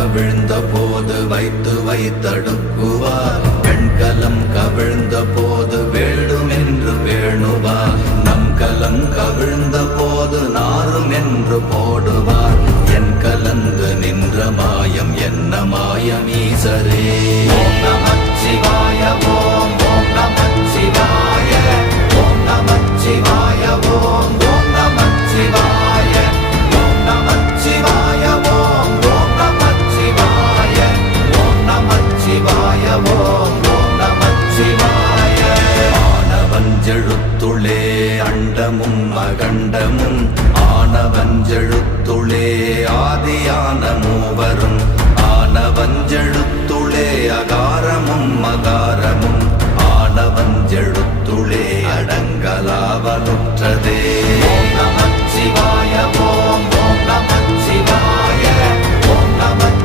கவிழ்ந்த போது வைத்து வைத்தடுக்குவார். பெண்கலம் கவிழ்ந்த போது வேண்டுமென்று வேணுவார். நம் கலம் கவிழ்ந்த போது நாரும் என்று போடுவார். என் கலந்து நின்ற மாயம் என்ன மாயம் ஈசரே. ஓம் நமச்சிவாய.